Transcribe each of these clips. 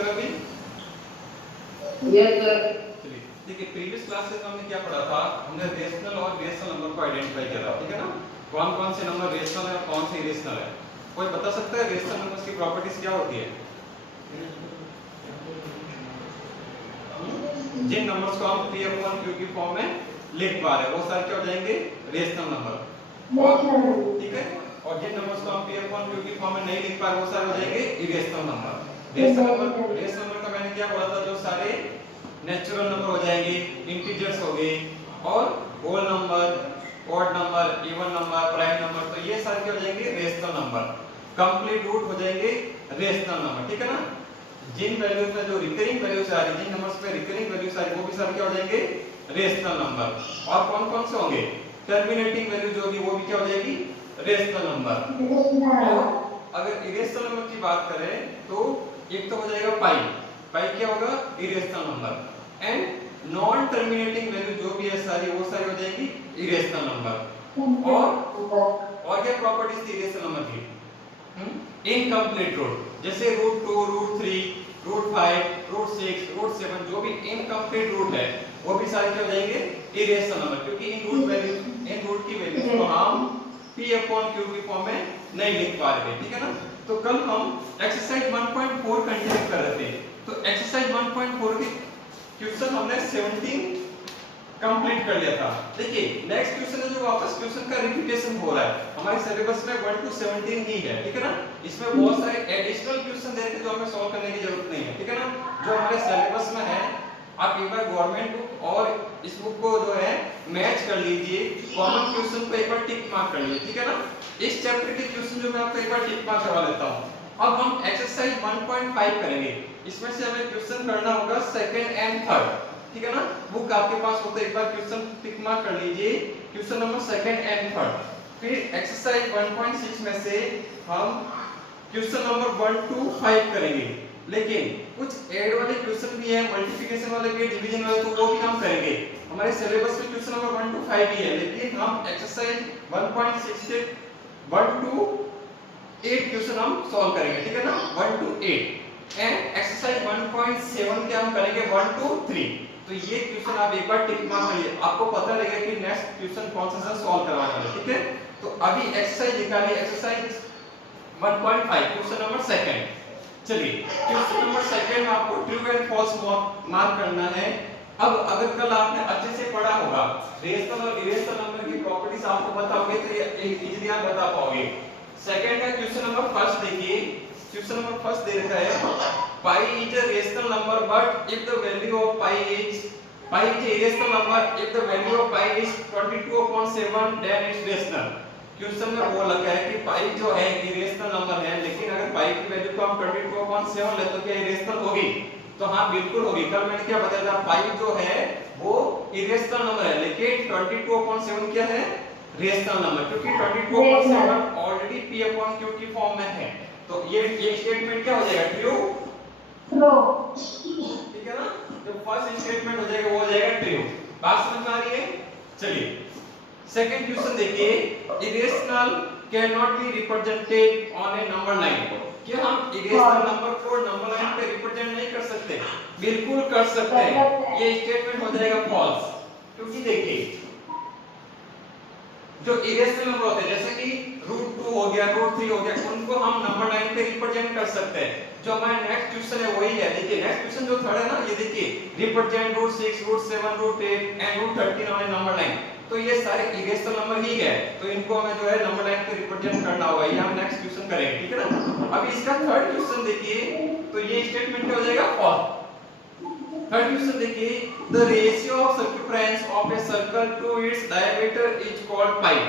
करो अभी। Yes sir. चलिए देखिए, प्रीवियस क्लासेस में हमने क्या पढ़ा था, हमने रेशनल और इरेशनल नंबर को आइडेंटिफाई किया था, ठीक है ना। कौन कौन से नंबर रेशनल है और कौन से इरेशनल है। कोई बता सकता है रेशनल नंबर्स की प्रॉपर्टीज क्या होती है? जिन नंबर्स को हम P/Q की फॉर्म में लिख पा रहे हैं वो सारे क्या हो जाएंगे? Rational number. और ठीक है, और जिन नंबर्स को हम P/Q की फॉर्म में नहीं लिख पा रहे वो सारे हो जाएंगे इरेशनल नंबर। रेशनल नंबर का मैंने क्या बोला था, जो सारे नेचुरल नंबर हो जाएंगे, इंटीजर्स हो गए, और whole number, odd number, even number, prime number, तो ये सारे क्या हो जाएंगे? Rational number. कंप्लीट रूट हो जाएंगे रेशनल नंबर, ठीक है ना। जिन वैल्यूज में जो रिकरिंग वैल्यूज आ रही है, जिन नंबर्स पे रिकरिंग वैल्यूज आ रही है, वो भी सब क्या हो जाएंगे? Rational number. और कौन कौन से होंगे? टर्मिनेटिंग वैल्यू जो होगी वो भी क्या हो जाएगी? Rational number. और अगर इरेशनल नंबर की बात करें तो एक तो हो जाएगा पाई। पाई क्या होगा? Irrational number. And non terminating value जो भी है सारी, वो सारी हो जाएगी इरेशनल नंबर। और क्या प्रॉपर्टीज थी इरेशनल नंबर की? इनकम्प्लीट रूट, जैसे √2, √3, √5, √6, √7, जो भी इनकम्प्लीट रूट है वो भी सारे क्या हो जाएंगे? इरेशनल नंबर, क्योंकि इन रूट की वैल्यूज को हम P/Q की फॉर्म में नहीं लिख पा रहे थे, ठीक है ना। तो कल हम एक्सरसाइज 1.4 कंटिन्यू कर रहे थे। तो एक्सरसाइज 1.4 के क्वेश्चन हमने 17 कंप्लीट कर लिया था। देखिए नेक्स्ट क्वेश्चन है जो वापस क्वेश्चन का रिपीटेशन हो रहा है, हमारे सिलेबस में 1 to 17 ही है, ठीक है ना। इसमें बहुत सारे एडिशनल क्वेश्चन दे रखे जो हमें सॉल्व करने की जरूरत नहीं है, ठीक है ना। जो हमारे सिलेबस में है, आप एक बार गवर्नमेंट बुक और इस बुक को जो है मैच कर लीजिए, कॉमन क्वेश्चन को एक बार टिक मार्क कर लीजिए, ठीक है ना। इस चैप्टर के क्वेश्चन जो मैं आपको एक बार टिक मार्क करवा देता हूं। अब हम एक्सरसाइज 1.5 करेंगे। इसमें से हमें क्वेश्चन करना होगा सेकंड एंड थर्ड, ठीक है ना। बुक आपके पास हो तो एक बार क्वेश्चन टिक मार्क कर लीजिए, question number second and third. फिर एक्सरसाइज 1.6 में से हम क्वेश्चन नंबर 1 to 5 करेंगे, लेकिन कुछ ऐड वाले क्वेश्चन भी हैं, मल्टीप्लिकेशन वाले भी, डिवीजन वाले, तो वो भी हम करेंगे। हमारे सिलेबस में क्वेश्चन नंबर 1 to 5 ही है, लेकिन हम एक्सरसाइज 1.6 के 1 to 8 क्वेश्चन हम सॉल्व करेंगे, ठीक है ना, 1 to 8। एंड एक्सरसाइज 1.7 के हम करेंगे 1 to 3। तो ये क्वेश्चन आप एक बार टिक मार करिए, आपको पता लगेगा कि नेक्स्ट क्वेश्चन कौन सा सॉल्व करवाना है, ठीक है। तो अभी एक्सरसाइज निकालिए, एक्सरसाइज 1.5 क्वेश्चन नंबर सेकंड। चलिए क्वेश्चन नंबर सेकंड में आपको ट्रू एंड फॉल्स मार्क करना है। अब अगर कल आपने अच्छे से पढ़ा होगा, रेशनल और इरेशनल नंबर की प्रॉपर्टीज आपको पता होगी, तो ये इजीली आप बता पाओगे। सेकंड का क्वेश्चन नंबर फर्स्ट देखिए, क्वेश्चन नंबर फर्स्ट दे रखा है, pi is a rational number but if the value of pi is a irrational number if the value of pi is 22/7 then it's rational। Question में वो लगा है कि पाई जो है इरेशनल नंबर है, लेकिन अगर पाई की वैल्यू को हम 22/7 ले तो क्या इरेशनल होगी? तो हाँ बिल्कुल होगी। कल मैंने क्या बताया था, पाई जो है वो इरेशनल नंबर है, लेकिन 22/7 क्या है? रेशनल नंबर, क्योंकि 22/7 ऑलरेडी P/Q की फॉर्म में है। तो ये स्टेटमेंट क्या हो जाएगा? ट्रू, ठीक है ना। तो फर्स्ट स्टेटमेंट हो जाएगा वो हो जाएगा ट्रू। बात समझ में आ रही है? चलिए सेकंड क्वेश्चन देखिए, irrational can not be represented on A number line. क्या हम इरेशनल नंबर को नंबर लाइन पे रिप्रेजेंट नहीं कर सकते? बिल्कुल कर सकते हैं। ये स्टेटमेंट हो जाएगा फॉल्स, क्योंकि देखिए जो इरेशनल नंबर होते हैं जैसे कि √2 हो गया, √3 हो गया, उनको हम नंबर लाइन पे रिप्रेजेंट कर सकते हैं। जो हमारा नेक्स्ट क्वेश्चन है वही है, देखिए नेक्स्ट क्वेश्चन जो थर्ड है ना, ये देखिए represent √6, √7, √8 and √13 on A number line. तो ये सारे इरेशनल नंबर ही है, तो इनको हमें जो है नंबर लाइन पे रिप्रेजेंट करना होगा। ये हम नेक्स्ट क्वेश्चन करेंगे, ठीक है ना। अब इसका थर्ड क्वेश्चन देखिए, तो ये स्टेटमेंट क्या हो जाएगा? फॉल्स। थर्ड क्वेश्चन देखिए, the ratio of circumference of a circle to its diameter is called pi.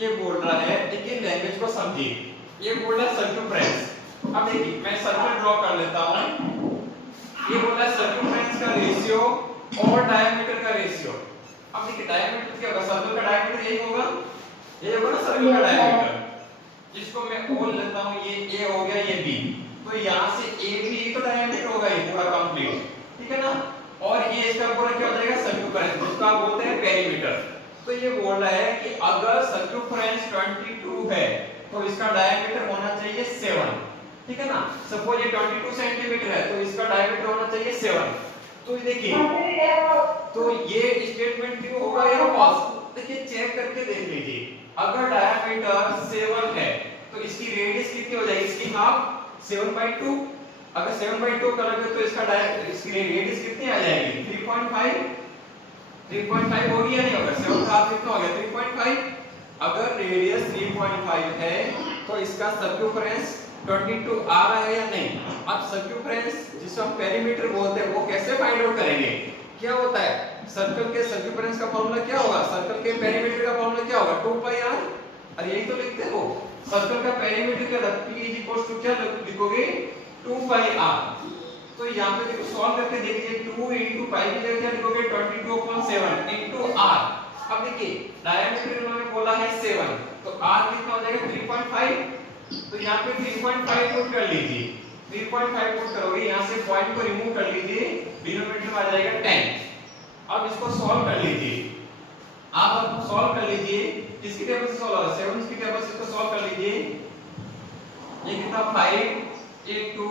ये बोल रहा है, लेकिन लैंग्वेज को समझिए, ये बोल रहा है सर्कमफ्रेंस। अब देखिए मैं सर्कल ड्रॉ कर लेता हूं। ये बोल रहा है सर्कमफ्रेंस का रेशियो और डायमीटर का रेशियो। अब देखिए डायमीटर क्या होगा? सर्कल का डायमीटर यही होगा, ये होगा ना सर्कल का डायमीटर, जिसको मैं O लेता हूं, ये A हो गया, ये B। तो यहां से AB तो डायमीटर होगा ये पूरा कंप्लीट, ठीक है ना। और ये इसका पूरा क्या हो जाएगा? सर्कमफ्रेंस, जिसको आप बोलते हैं पेरीमीटर। तो ये बोल रहा है कि अगर सर्कमफ्रेंस 22 है तो इसका डायमीटर होना चाहिए 7। ठीक है ना। सपोज ये 22 सेंटीमीटर है तो इसका डायमीटर होना चाहिए 7। तो ये देखिए, तो ये स्टेटमेंट ट्रू होगा या फॉल्स? देखिए चेक करके देख लीजिए, अगर डायमीटर 7 है तो इसकी रेडियस कितनी हो जाएगी, इसकी हाफ 7/2। अगर 7/2 करोगे तो इसकी रेडियस कितनी आ जाएगी, 3.5। 3.5 होगी या नहीं होगा, 7 का हाफ कितना हो गया, 3.5। अगर रेडियस 3.5 है तो इसका सर्कम्फ्रेंस 22 आ रहा है या नहीं। अब सर्कम्फ्रेंस जिसको हम पेरीमीटर बोलते हैं वो कैसे फाइंड आउट करेंगे, क्या होता है, सर्कल के सर्कम्फ्रेंस का फार्मूला क्या होगा, सर्कल के पेरीमीटर का फार्मूला क्या होगा, 2πr। अरे यही तो लिखते हो, सर्कल का पेरीमीटर का p इक्वल्स टू क्या लिखोगे, 2πr। तो यहाँ पे देखो सॉल्व करके देखिए, 2 into pi की जगह क्या लिखोगे, 22/7 into r। अब देखिए डायमीटर इन्होंने बोला है 7, तो r कितना हो जाएगा, 3.5। तो यहाँ पे 3.5 पुट कर लीजिए, 3.5 पुट करोगे, यहाँ से पॉइंट को रिमूव कर लीजिए, डिनोमिनेटर में आ जाएगा 10। अब इसको सॉल्व कर लीजिए, आप सॉल्व कर लीजिए, किसकी टेबल से सॉल्व होगा, 7 की टेबल से इसको सॉल्व कर लीजिए। ये कितना 5, ये 2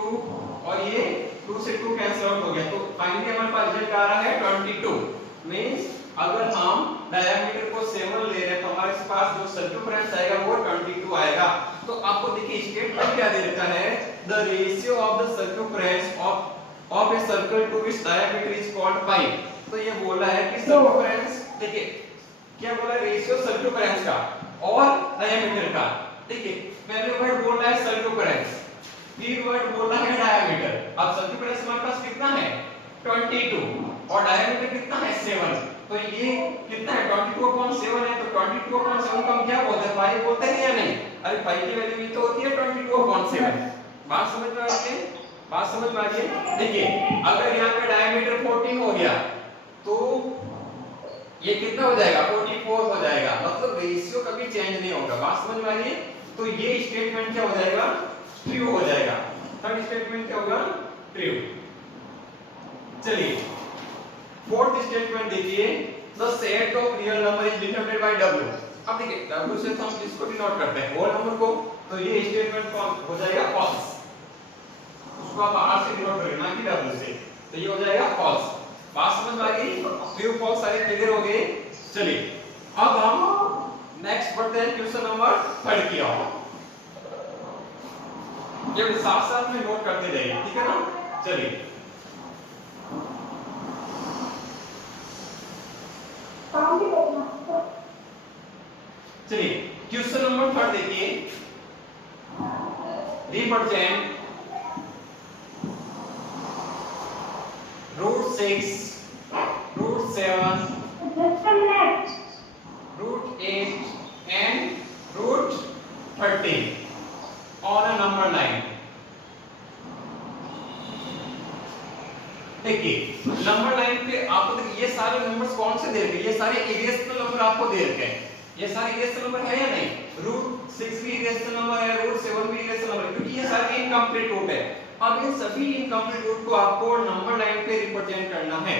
और ये 2 से 2 कैंसिल आउट हो गया, तो फाइनली हमारे पास रिजल्ट आ रहा है 22। मींस अगर हम डायमीटर को 7 ले रहे हैं तो हमारे पास जो सर्कम्फ्रेंस आएगा वो 22 आएगा। तो आपको देखिए स्टेटमेंट क्या दे रखा है, the ratio of the circumference of a circle to its diameter is called 5। तो ये बोला है कि सर्कम्फ्रेंस, देखिए क्या बोला है, रेशियो सर्कम्फ्रेंस का और डायमीटर का। देखिए पहले वर्ड बोल रहा है सर्कम्फ्रेंस, फिर वर्ड बोल रहा है डायमीटर। अब सर्कम्फ्रेंस हमारे पास कितना है, 22 और डायमीटर कितना है, 7। तो ये कितना है, 22/7 है, तो 22/7 को हम क्या बोलते हैं, पाई बोलते हैं या नहीं। अरे पाई की वैल्यू ये तो होती है 22/7। बात समझ में आ रही है, बात समझ में आ रही है। देखिए अगर यहाँ पे डायमीटर 14 हो गया तो ये कितना हो जाएगा, 44 हो जाएगा, मतलब रेशियो कभी चेंज नहीं होगा। बात समझ में आ रही है। तो ये स्टेटमेंट क्या हो जाएगा, ट्रू हो जाएगा। थर्ड स्टेटमेंट क्या होगा, ट्रू। चलिए फोर्थ स्टेटमेंट देखिए, the set of real number is denoted by w। अब देखिए w से तो हम इसको डिनोट करते हैं होल नंबर को, तो ये स्टेटमेंट हो जाएगा फॉल्स। उसको आप बाहर से डिनोट करेंगे ना कि w से, तो ये हो जाएगा फॉल्स। बात समझ में आ गई, ट्रू फॉल्स सारे क्लियर हो गए। चलिए अब हम नेक्स्ट बढ़ते हैं क्वेश्चन नंबर 3 की ओर। ये साथ साथ में नोट करते जाइए, ठीक है ना। चलिए चलिए क्वेश्चन नंबर 3 देखिए, represent √6, √7, √8 and √13 on a number line। देखिए नंबर लाइन पे आपको देखिए ये सारे नंबर्स कौन से दे रखे हैं, ये सारे इरेशनल नंबर आपको दे रखे हैं। ये सारे इरेशनल नंबर है या नहीं, √6 भी इरेशनल नंबर है, √7 भी इरेशनल नंबर है, क्योंकि ये सारे इनकम्प्लीट रूट है। अब इन सभी इनकम्प्लीट रूट को आपको नंबर लाइन पे रिप्रेजेंट करना है।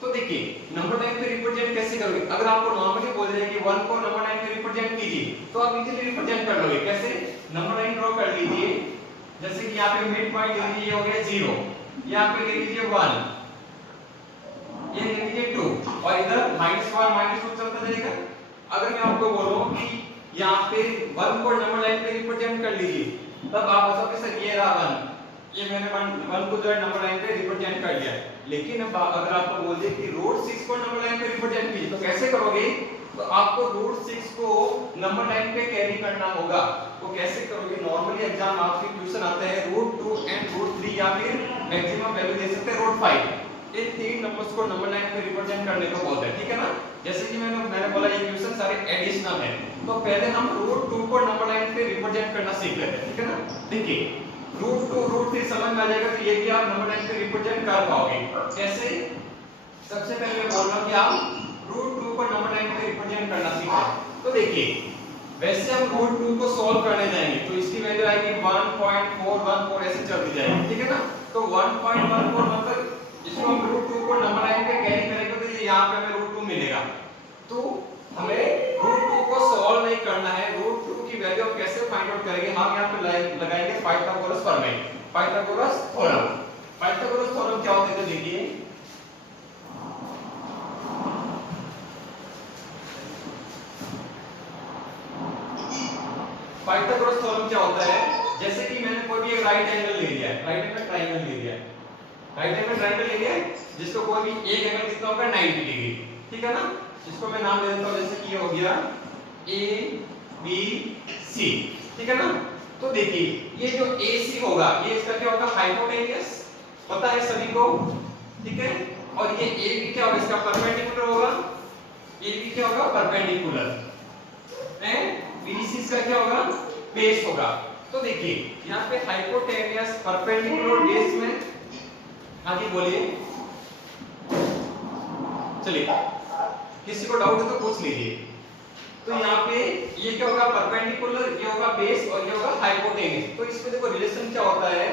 तो देखिए नंबर लाइन पे रिप्रेजेंट कैसे करोगे, अगर आपको नॉर्मली बोल दिया कि 1 को नंबर लाइन पे रिप्रेजेंट कीजिए तो आप इजीली रिप्रेजेंट कर लोगे। कैसे, नंबर लाइन ड्रॉ कर लीजिए, जैसे कि यहाँ पे मिड पॉइंट ले लीजिए, हो गया 0, यहाँ पे ले लीजिए 1, ये ले लीजिए 2 और इधर -1 चलता जाएगा। अगर मैं आपको बोलूं कि यहाँ पे 1 को नंबर लाइन पे रिप्रेजेंट कर लीजिए, तब आप बताओगे सर ये रहा 1, ये मैंने 1 को जो है नंबर लाइन पे रिप्रेजेंट कर दिया। लेकिन अब अगर आपको बोल दे कि √6 को नंबर लाइन पे रिप्रेजेंट कीजिए तो कैसे करोगे, तो आपको √6 को नंबर लाइन पे कैरी करना होगा। तो कैसे करोगे, नॉर्मली एग्जाम आपके क्वेश्चन आते हैं √2 एंड √3 या फिर मैक्सिमम वैल्यू दे सकते हैं √5। इन तीन नंबर्स को नंबर लाइन पे रिप्रेजेंट करने को बोलते हैं, ठीक है ना। जैसे कि मैंने बोला ये क्वेश्चन सारे एडिशनल है, तो पहले हम √2 को नंबर लाइन पे रिप्रेजेंट करना सीख लेते हैं, ठीक है ना। देखिए √2 √3 समझ में आ जाएगा तो ये भी आप नंबर लाइन पे रिप्रेजेंट कर पाओगे। कैसे, सबसे पहले मैं बोल रहा हूं कि आप √2 को नंबर लाइन पे रिप्रेजेंट करना सीखें। तो देखिए वैसे हम √2 को सॉल्व करने जाएंगे तो इसकी वैल्यू आएगी 1.414 ऐसे चलती जाएगी, ठीक है ना। तो 1.114 मतलब इसको हम √2 को नंबर लाइन पे कैरी करेंगे तो ये यहाँ पे हमें √2 मिलेगा। तो हमें √2 को सॉल्व नहीं करना है, √2 की वैल्यू हम कैसे फाइंड आउट करेंगे? हम यहाँ पे लगाएंगे पाइथागोरस प्रमेय, पाइथागोरस थ्योरम। पाइथागोरस थ्योरम क्या होता है तो देखिए, पाइथागोरस थ्योरम क्या होता है? जैसे कि मैंने कोई भी एक राइट एंगल ले लिया है, राइट एंगल ट्रायंगल ले लिया है, राइट एंगल ट्रायंगल ले लिया है, जिसको कोई भी एक एंगल कितना होगा 90 डिग्री, ठीक है ना? इसको मैं नाम दे देता हूं, जैसे कि ये हो गया ए बी सी, ठीक है ना? तो देखिए ये जो AC होगा, ये इसका क्या होगा? हाइपोटेन्यूस, पता है सभी को, ठीक है? और ये AB क्या होगा? इसका परपेंडिकुलर होगा, AB क्या होगा? परपेंडिकुलर, एंड BC इसका क्या होगा? बेस होगा। तो देखिए यहाँ पे हाइपोटेन्यूस, परपेंडिकुलर, बेस में आगे बोलिए, चलिए किसी को डाउट है तो पूछ लीजिए। तो यहाँ पे ये क्या होगा? परपेंडिकुलर, ये होगा बेस और ये होगा हाइपोटेन्यूस। तो इसमें देखो रिलेशन क्या होता है,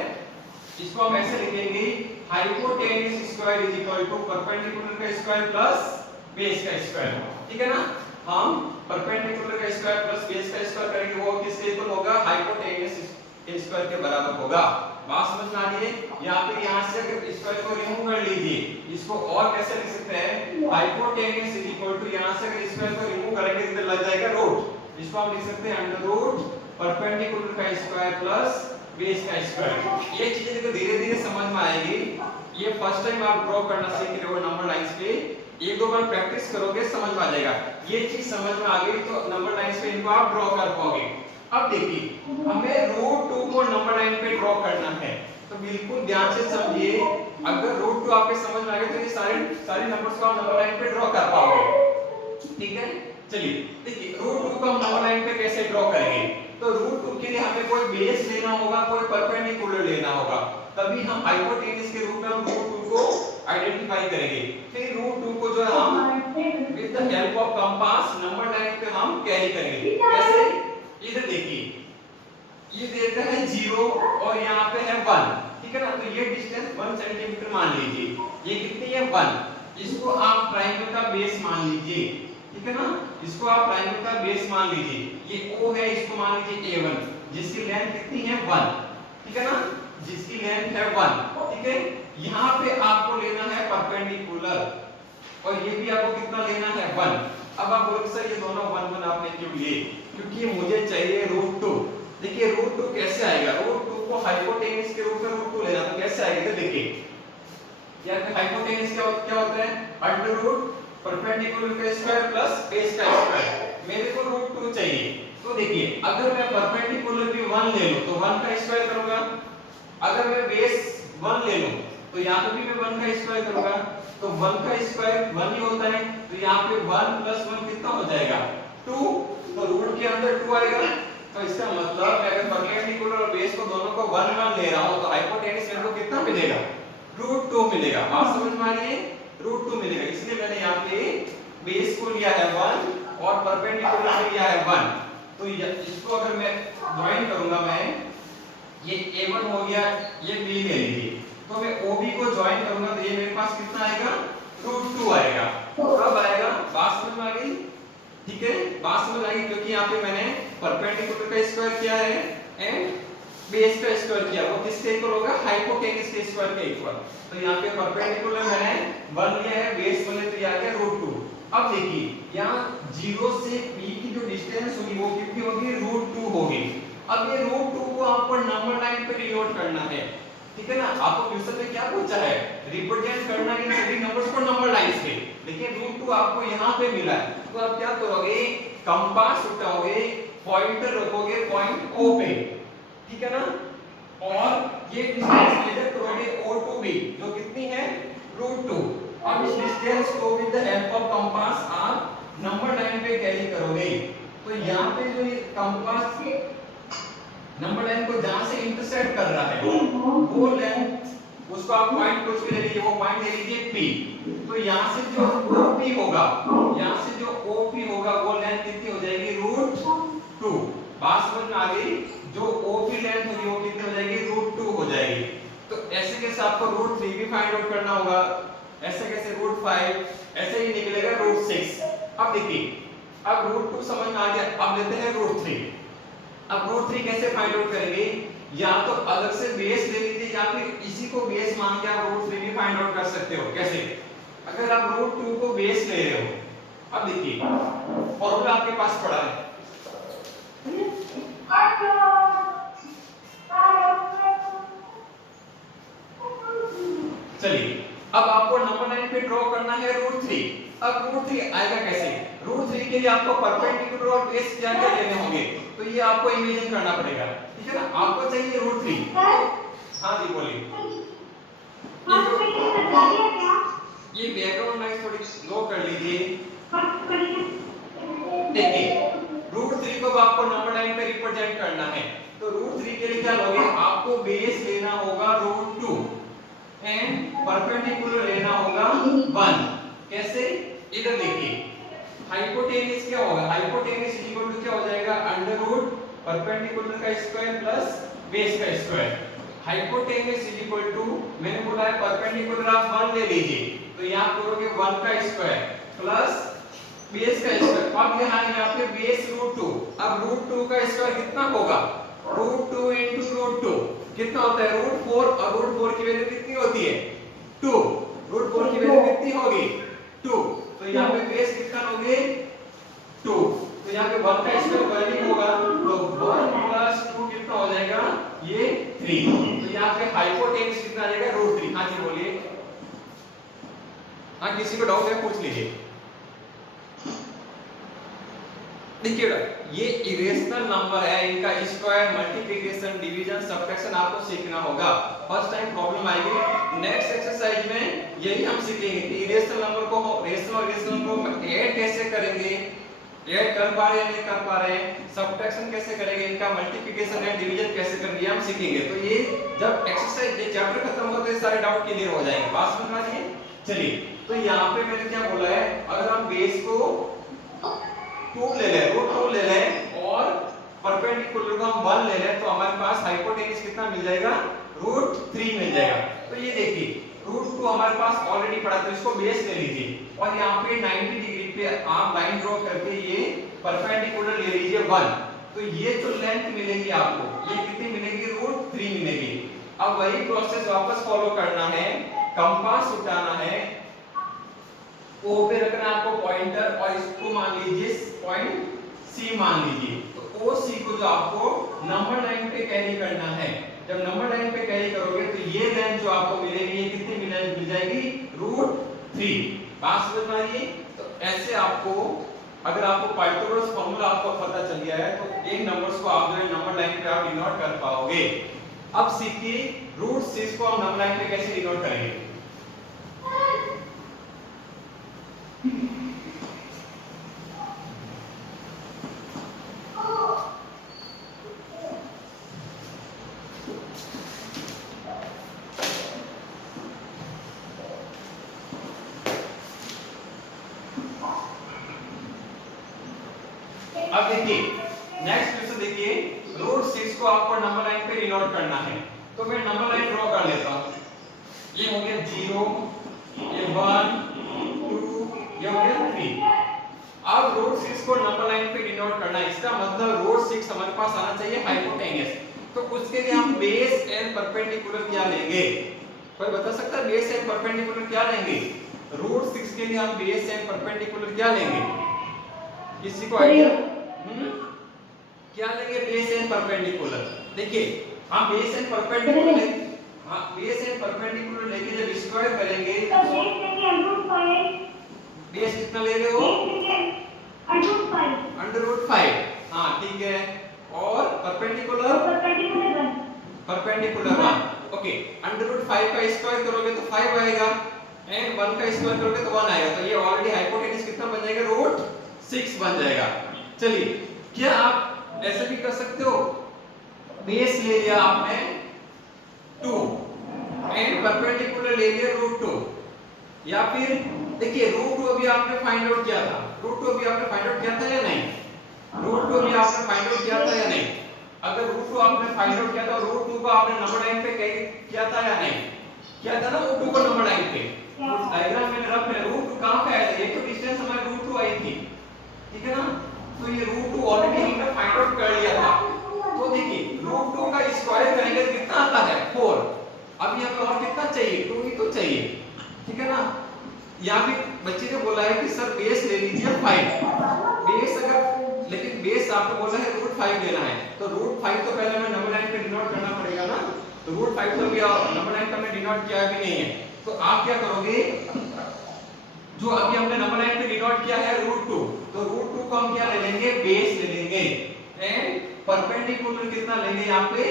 इसको हम ऐसे लिखेंगे, hypotenuse square is equal to perpendicular का स्क्वायर प्लस बेस का स्क्वायर, ठीक है ना? हम परपेंडिकुलर का स्क्वायर प्लस बेस का स्क्वायर करेंगे, वो किसके इक्वल होगा? हाइपोटेन्यूस के स्क्वायर के बराबर होगा। बात समझ में आ रही है? यहाँ पे यहाँ से अगर स्क्वायर को रिमूव कर लीजिए, इसको और कैसे लिख सकते हैं? हाइपोटेन्यूस इज इक्वल टू, यहाँ से अगर स्क्वायर को रिमूव करेंगे तो लग जाएगा रूट, इसको हम लिख सकते हैं अंडर रूट परपेंडिकुलर का स्क्वायर प्लस बेस का स्क्वायर। ये चीजें देखो धीरे धीरे समझ में आएगी। ये फर्स्ट टाइम आप ड्रॉ करना सीख रहे हो नंबर लाइंस पे, एक दो बार प्रैक्टिस करोगे समझ में आ जाएगा। ये चीज समझ में आ गई तो नंबर लाइंस पे इनको आप ड्रॉ कर पाओगे। अब देखिए हमें रूट 2 को नंबर लाइन पे ड्रॉ करना है, तो बिल्कुल ध्यान से समझिए। अगर रूट 2 आपके समझ में आ गए तो ये सारे नंबर्स को आप नंबर लाइन पे ड्रॉ कर पाओगे, ठीक है? चलिए देखिए रूट 2 को हम नंबर लाइन पे कैसे ड्रॉ करेंगे? तो रूट 2 के लिए हमें कोई बेस लेना होगा, कोई परपेंडिकुलर लेना होगा, तभी हम हाइपोटेन्यूस के रूप में हम रूट 2 को आइडेंटिफाई करेंगे। फिर रूट 2 को जो है हम with the help of compass number line पे हम कैरी करेंगे। कैसे? इधर देखिए, ये देता है 0 और यहाँ पे है 1, ठीक है ना? तो ये डिस्टेंस 1 सेंटीमीटर मान लीजिए, ये कितनी है? 1। इसको आप ट्रायंगल का बेस मान लीजिए, ठीक है ना? इसको आप ट्रायंगल का बेस मान लीजिए। ये O है, इसको मान लीजिए A1, जिसकी लेंथ कितनी है? 1, ठीक है ना? जिसकी लेंथ है 1, ठीक है? यहाँ पे आपको लेना है परपेंडिकुलर और ये भी आपको कितना लेना है? 1। अब आप बोलोगे सर ये दोनों 1 1 आपने क्यों लिए? क्योंकि मुझे चाहिए रूट 2। देखिए रूट 2 कैसे आएगा? रूट 2 को हाइपोटेन्यूस के रूप में रूट 2 लेना, तो कैसे आएगा? तो देखिए यार हाइपोटेन्यूस क्या होता है? अंडर रूट परपेंडिकुलर का स्क्वायर प्लस बेस का स्क्वायर। मेरे को रूट 2 चाहिए, तो देखिए अगर मैं परपेंडिकुलर भी 1 ले लूं तो 1 का स्क्वायर करूंगा, अगर मैं बेस 1 ले लूं तो यहाँ पे भी मैं 1 का स्क्वायर करूंगा, तो 1 का स्क्वायर 1 ही होता है, तो यहाँ पे 1 प्लस 1 कितना हो जाएगा? 2। तो रूट के अंदर 2 आएगा, तो इसका मतलब मैं अगर परपेंडिकुलर और बेस को दोनों को 1 1 ले रहा हूं तो हाइपोटेन्यूस मेरे को कितना मिलेगा? रूट 2 मिलेगा। बात समझ में आ रही है? रूट 2 मिलेगा, इसलिए मैंने यहाँ पे बेस को लिया है 1 और परपेंडिकुलर में लिया है 1। तो इसको अगर मैं ज्वाइन करूंगा, मैं ये A1 हो गया, ये B ले लीजिए, तो मैं OB को ज्वाइन करूंगा तो ये मेरे पास कितना आएगा? रूट 2 आएगा। कब आएगा? बात समझ में आ गई? ठीक है, बात समझ आ गई? क्योंकि यहाँ पे मैंने परपेंडिकुलर का स्क्वायर किया है एंड बेस का स्क्वायर किया, वो किसके इक्वल होगा? हाइपोटेन्यूस के स्क्वायर के इक्वल। तो यहाँ पे परपेंडिकुलर मैंने 1 लिया है, बेस मैंने तो आ गया रूट 2। अब देखिए यहाँ 0 से B की जो डिस्टेंस होगी वो कितनी होगी? रूट 2 होगी। अब ये रूट 2 को आपको नंबर लाइन पे डिनोट करना है, ठीक है ना? आपको क्वेश्चन में क्या पूछा है? रिप्रेजेंट करना इन सभी नंबर्स को नंबर लाइंस पे, लेकिन रूट 2 आपको यहाँ पे मिला है, तो आप क्या करोगे? कंपास उठाओगे, पॉइंटर रखोगे पॉइंट O पे, ठीक है ना? और ये डिस्टेंस मेजर करोगे O to B, जो कितनी है? रूट 2। अब इस डिस्टेंस को with the help of compass आप नंबर लाइन पे कैरी करोगे। तो यहाँ पे जो ये कंपास नंबर लाइन को जहां से इंटरसेक्ट कर रहा है वो लेंथ, उसको आप पॉइंट कुछ भी ले लीजिए, वो पॉइंट ले लीजिए P। तो यहाँ से जो OP होगा, यहाँ से जो OP होगा वो लेंथ कितनी हो जाएगी? रूट 2। बात समझ में आ गई? जो OP लेंथ होगी वो कितनी हो जाएगी? रूट 2 हो जाएगी। तो ऐसे कैसे आपको रूट 3 भी फाइंड आउट करना होगा, ऐसे कैसे रूट 5, ऐसे ही निकलेगा रूट 6। अब देखिए अब रूट 2 समझ में आ गया, अब लेते हैं रूट 3। अब रूट 3 कैसे फाइंड आउट करेंगे? या तो अलग से बेस ले लीजिए या फिर इसी को बेस मान के आप रूट 3 भी फाइंड आउट कर सकते हो। कैसे? अगर आप रूट 2 को बेस ले रहे हो, अब देखिए फॉर्मूला आपके पास पड़ा है, चलिए अब आपको नंबर लाइन पे ड्रॉ करना है रूट 3। अब रूट 3 आएगा कैसे? रूट 3 के लिए आपको परपेंडिकुलर और बेस क्या क्या लेने होंगे, तो ये आपको इमेजिन करना पड़ेगा, ठीक है ना? आपको चाहिए रूट 3। हाँ जी बोलिए। ये बैकग्राउंड नॉइस थोड़ी लो कर लीजिए। देखिए रूट 3 को आपको नंबर लाइन पे रिप्रेजेंट करना है, तो रूट 3 के लिए क्या लोगे? आपको बेस लेना होगा रूट 2 एंड परपेंडिकुलर लेना होगा 1। कैसे? इधर देखिए हाइपोटेनस क्या होगा? हाइपोटेनस इक्वल टू क्या हो जाएगा? अंडर रूट परपेंडिकुलर का स्क्वायर प्लस बेस का स्क्वायर। हाइपोटेनस इक्वल टू, मैंने बोला है परपेंडिकुलर आप 1 ले लीजिए, तो यहां करोगे 1 का स्क्वायर प्लस बेस का स्क्वायर। अब यहाँ पे बेस रूट 2, अब रूट 2 का स्क्वायर कितना होगा? रूट 2 इनटू रूट 2 कितना होता है? रूट 4, और रूट 4 की वैल्यू कितनी होती है? 2। रूट 4 की वैल्यू कितनी होगी? 2। तो यहाँ पे बेस कितना लोगे? 2। तो यहाँ पे 1 का स्क्वायर वैल्यू होगा, तो 1 प्लस 2 कितना हो जाएगा? ये 3। तो यहाँ पे हाइपोटेनस कितना आ जाएगा? रूट 3। हाँ जी बोलिए। हाँ किसी को डाउट है पूछ लीजिए। देखिएगा ये इरेशनल नंबर है, इनका स्क्वायर, मल्टीप्लिकेशन, डिवीजन, सब्ट्रैक्शन आपको सीखना होगा। फर्स्ट टाइम प्रॉब्लम आएगी। नेक्स्ट एक्सरसाइज में यही हम सीखेंगे कि इरेशनल नंबर को रेशनल और इरेशनल को ऐड कैसे करेंगे, ऐड कर पा रहे हैं नहीं कर पा रहे हैं, सब्ट्रैक्शन कैसे करेंगे, इनका मल्टीप्लिकेशन एंड डिवीजन कैसे करेंगे हम सीखेंगे। तो ये जब एक्सरसाइज ये चैप्टर खत्म होगा तो ये सारे डाउट क्लियर हो जाएंगे। बात समझ में आ रही है? चलिए तो यहाँ पे मैंने क्या बोला है, अगर हम बेस को 2 ले लें, रूट 2 ले लें और परपेंडिकुलर को हम 1 ले लें, तो हमारे पास हाइपोटेनस कितना मिल जाएगा? रूट 3 मिल जाएगा। तो ये देखिए रूट 2 हमारे पास ऑलरेडी पड़ा, तो इसको बेस ले लीजिए और यहाँ पे 90 डिग्री पे आप लाइन ड्रॉ करके ये परपेंडिकुलर ले लीजिए 1। तो ये जो लेंथ मिलेगी आपको, ये कितनी मिलेगी? रूट 3 मिलेगी। अब वही प्रोसेस वापस फॉलो करना है, कंपास उठाना है, ओ पे रखना आपको पॉइंटर और इसको मान लीजिए पॉइंट सी मान लीजिए। तो ओ सी को जो आपको नंबर लाइन पे कैरी करना है, जब नंबर लाइन पे कैरी करोगे तो ये लेंथ जो आपको मिलेगी ये कितनी मिल जाएगी? रूट 3। बात समझ में आई? तो ऐसे आपको, अगर आपको पाइथागोरस फार्मूला आपको पता चल गया है तो इन नंबर्स को आप जो है नंबर लाइन पे आप डिनोट कर पाओगे। अब सीखिए रूट 6 को हम नंबर लाइन पे कैसे डिनोट करेंगे। अब देखिए नेक्स्ट क्वेश्चन देखिए, रूट 6 को आपको नंबर लाइन पे डिनोट करना है, तो मैं नंबर लाइन ड्रॉ कर लेता हूं। ये हो गया 0, ये 1, 2, ये हो गया 3। अब रूट 6 को नंबर लाइन पे डिनोट करना है, इसका मतलब रूट 6 हमारे पास आना चाहिए हाइपोटेनस। तो उसके लिए हम बेस एंड परपेंडिकुलर क्या लेंगे? कोई बता सकता है बेस एंड परपेंडिकुलर क्या लेंगे? रूट 6 के लिए हम बेस एंड परपेंडिकुलर क्या लेंगे? किसी को आइडिया? क्या लेंगे बेस एंड परपेंडिकुलर? देखिए हम बेस एंड परपेंडिकुलर, हां बेस एंड परपेंडिकुलर लेके जब स्क्वायर करेंगे तो बेस कितना ले रहे हो? Under root 5। हां ठीक है, और परपेंडिकुलर 1। ओके, अंडर रूट 5 का स्क्वायर करोगे तो 5 आएगा एंड 1 का स्क्वायर करोगे तो 1 आएगा, तो ये ऑलरेडी हाइपोटेनस कितना बन जाएगा? रूट 6 बन जाएगा। चलिए क्या आप ऐसे भी कर सकते हो, बेस ले लिया आपने 2 एंड परपेंडिकुलर ले लिया रूट 2, या फिर देखिए रूट 2 अभी आपने फाइंड आउट किया था, रूट 2 अभी आपने फाइंड आउट किया था या नहीं? रूट 2 अभी आपने फाइंड आउट किया था या नहीं? अगर रूट 2 आपने फाइंड आउट किया था, रूट 2 को आपने नंबर लाइन पे किया था या नहीं? किया था ना रूट 2 को नंबर लाइन पे। उस डायग्राम में रफ है, रूट 2 कहां पे आया था? ये तो डिस्टेंस हमारी रूट 2 आई थी, ठीक है ना? तो ये रूट 2 ऑलरेडी हमने फाइंड आउट कर लिया था। यहाँ पे बच्चे ने बोला है कि सर बेस ले लीजिए 5। बेस अगर, लेकिन बेस आपको बोला है √5 लेना है, तो √5 तो पहले हमें नंबर लाइन पे डिनोट करना पड़ेगा ना। तो √5 तो भी नंबर लाइन पे हमने डिनोट किया भी नहीं है, तो आप क्या करोगे, जो अभी हमने नंबर लाइन पे डिनोट किया है √2, तो √2 को हम क्या ले लेंगे, बेस ले लेंगे, एंड परपेंडिकुलर कितना लेंगे, यहाँ पे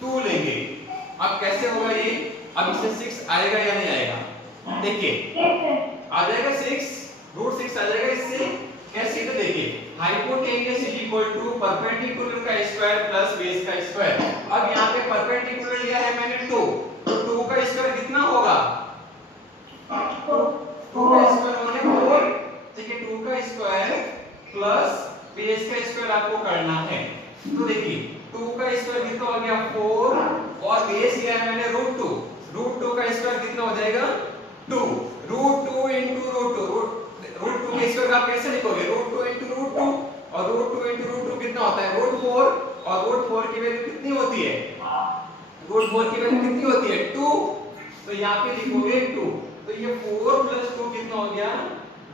2 लेंगे। अब कैसे होगा ये, अब इससे 6 आएगा या नहीं आएगा, देखिए आ जाएगा 6, √6 आ जाएगा इससे। कैसे, तो देखिए hypotenuse is equal to perpendicular का स्क्वायर प्लस बेस का स्क्वायर। अब यहाँ पे परपेंडिकुलर लिया है मैंने 2, तो 2 का स्क्वायर कितना होगा, 2 का स्क्वायर होने 4, देखिए 2 का स्क्वायर प्लस बेस का स्क्वायर आपको करना है। तो देखिए 2 का स्क्वायर कितना हो गया 4, और बेस लिया है मैंने √2, √2 का स्क्वायर कितना हो जाएगा 2, √2 into √2 के स्क्वायर आप कैसे लिखोगे, √2 into √2, और √2 into √2 कितना होता है √4, और √4 की वैल्यू कितनी होती है, √4 की वैल्यू कितनी होती है 2, तो यहाँ पे लिखोगे 2, तो ये 4 + 2 कितना हो गया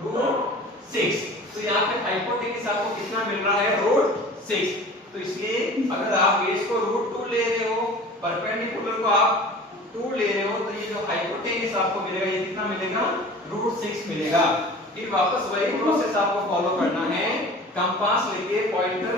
√6। तो यहाँ पे हाइपोटेन्यूस आपको कितना मिल रहा है √6। तो इसलिए अगर आप बेस को √2 ले रहे हो, परपेंडिकुलर को आप 2 ले रहे हो, तो ये जो हाइपोटेन्यूस आपको मिलेगा ये कितना मिलेगा √6 मिलेगा। फिर वापस वही प्रोसेस आपको फॉलो करना है, कंपास लेके पॉइंटर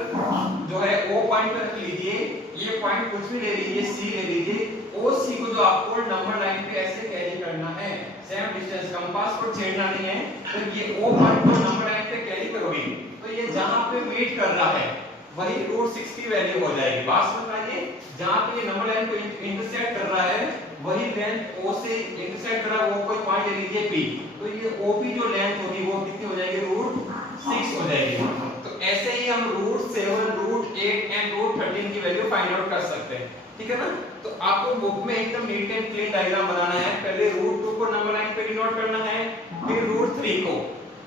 जो है O पॉइंट रख लीजिए, ये पॉइंट कुछ भी ले लीजिए, C ले लीजिए, O C को जो आपको नंबर लाइन पे ऐसे कैरी करना है, सेम डिस्टेंस, कंपास को छेड़ना नहीं है, तो ये O पॉइंट को नंबर लाइन पे कैरी करोगे, तो ये जहां पे मीट कर रहा है वही √6 की वैल्यू हो जाएगी। बात समझ आइए, जहां पे ये नंबर लाइन को इंटरसेक्ट कर रहा है वही लेंथ O से इंटरसेक्ट कर रहा है, वो कोई पॉइंट ले लीजिए P, तो ये OP जो लेंथ होगी वो कितनी हो जाएगी √6 हो जाएगी। तो ऐसे ही हम √7, √8 एंड √13 की वैल्यू फाइंड आउट कर सकते हैं, ठीक है ना। तो आपको बुक में एकदम नीट एंड क्लीन डायग्राम बनाना है, पहले √2 को नंबर लाइन पे डिनोट करना है, फिर √3 को,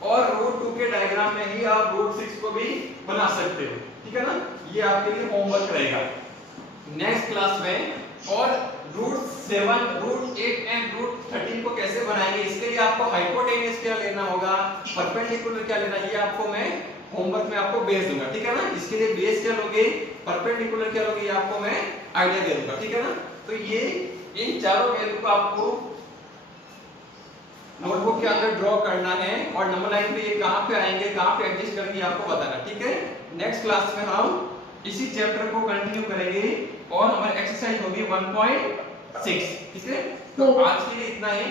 और √2 के डायग्राम में ही आप √6 को भी बना सकते हो, ठीक है ना। ये आपके लिए होमवर्क रहेगा नेक्स्ट क्लास में। और √7, √8 एंड √13 को कैसे बनाएंगे, इसके लिए आपको हाइपोटेन्यूस क्या लेना होगा, परपेंडिकुलर क्या लेना, ये आपको मैं होमवर्क में आपको बेस दूंगा, ठीक है ना। इसके लिए बेस क्या लोगे, परपेंडिकुलर क्या लोगे, ये आपको मैं आइडिया दे दूंगा, ठीक है ना। तो ये इन चारों वैल्यू को आपको नोटबुक के अंदर ड्रॉ करना है, और नंबर लाइन पे ये कहां पे आएंगे, कहां पे एडजस्ट करेंगे आपको बताना, ठीक है। नेक्स्ट क्लास में हम इसी चैप्टर को कंटिन्यू करेंगे, और हमारी एक्सरसाइज होगी 1.6, ठीक है। तो आज के लिए इतना ही।